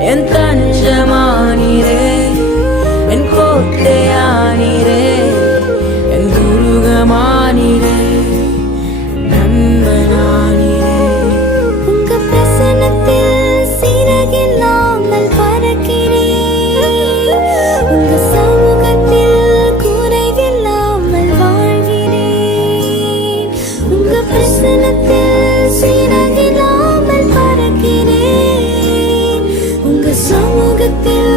என் தஞ்சமானீரே, என் கோட்டையானீரே, என் துருகமானீரே, நண்பனானீரே. உங்க பிரசன்னத்தில் சிறகில்லாமல் பறக்கிறேன். உங்க சமூகத்தில் குறைவில்லாமல் வாழ்கிறேன். உங்க பிரசன்னத்தில் சிறகில்லாமல் பறக்கிறேன். உங்க சமூகத்தில்